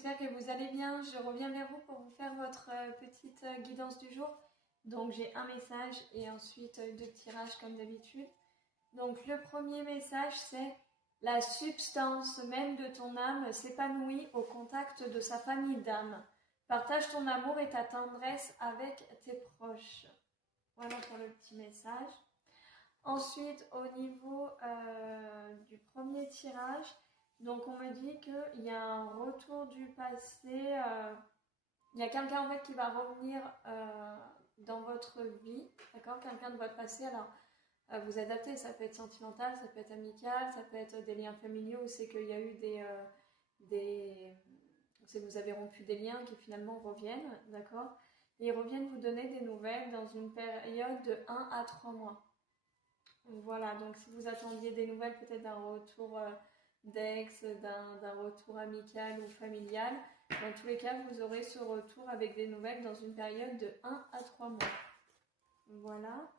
j'espère que vous allez bien. Je reviens vers vous pour vous faire votre petite guidance du jour. Donc j'ai un message et ensuite deux tirages comme d'habitude. Donc le premier message c'est: la substance même de ton âme s'épanouit au contact de sa famille d'âme. Partage ton amour et ta tendresse avec tes proches. Voilà pour le petit message. Ensuite, au niveau du premier tirage, donc on me dit qu'il y a un retour du passé, il y a quelqu'un en fait qui va revenir dans votre vie, d'accord? Quelqu'un de votre passé, alors vous adaptez, ça peut être sentimental, ça peut être amical, ça peut être des liens familiaux où c'est qu'il y a eu c'est que vous avez rompu des liens qui finalement reviennent, d'accord? Et ils reviennent vous donner des nouvelles dans une période de 1 à 3 mois. Voilà, donc si vous attendiez des nouvelles peut-être d'un retour d'ex, d'un retour amical ou familial, dans tous les cas, vous aurez ce retour avec des nouvelles dans une période de 1 à 3 mois. Voilà.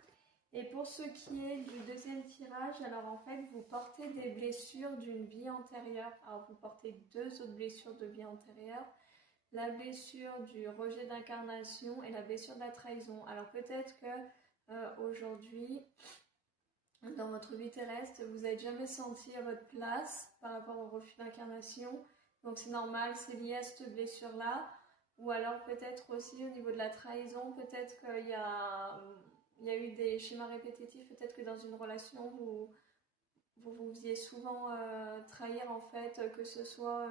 Et pour ce qui est du deuxième tirage, alors en fait, vous portez des blessures d'une vie antérieure. Alors vous portez deux autres blessures de vie antérieure. La blessure du rejet d'incarnation et la blessure de la trahison. Alors peut-être que aujourd'hui, dans votre vie terrestre, vous n'avez jamais senti à votre place par rapport au refus d'incarnation. Donc c'est normal, c'est lié à cette blessure-là. Ou alors peut-être aussi au niveau de la trahison, peut-être qu'il y a eu des schémas répétitifs, peut-être que dans une relation, vous faisiez souvent trahir en fait, que ce soit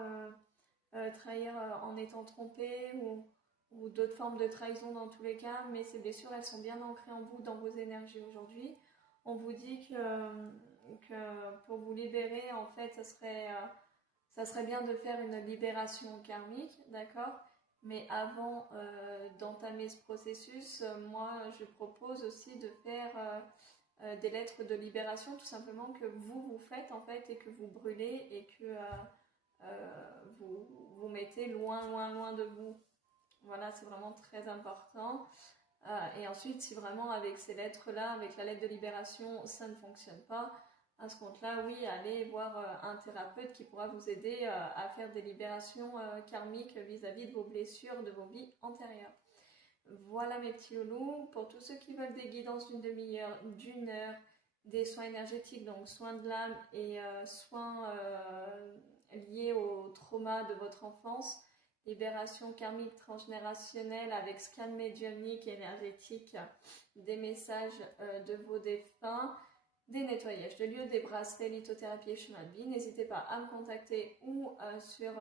trahir en étant trompé ou d'autres formes de trahison dans tous les cas. Mais ces blessures, elles sont bien ancrées en vous, dans vos énergies aujourd'hui. On vous dit que pour vous libérer, en fait, ça serait bien de faire une libération karmique, d'accord? Mais avant d'entamer ce processus, moi, je propose aussi de faire des lettres de libération, tout simplement que vous faites, en fait, et que vous brûlez et que vous mettez loin de vous. Voilà, c'est vraiment très important. Et ensuite, si vraiment avec ces lettres-là, avec la lettre de libération, ça ne fonctionne pas, à ce compte-là, oui, allez voir un thérapeute qui pourra vous aider à faire des libérations karmiques vis-à-vis de vos blessures, de vos vies antérieures. Voilà mes petits loulous. Pour tous ceux qui veulent des guidances d'une demi-heure, d'une heure, des soins énergétiques, donc soins de l'âme et soins liés au trauma de votre enfance, libération karmique transgénérationnelle avec scan médiumnique et énergétique, des messages de vos défunts, des nettoyages de lieux, des bracelets, lithothérapie et chemin de vie. N'hésitez pas à me contacter ou sur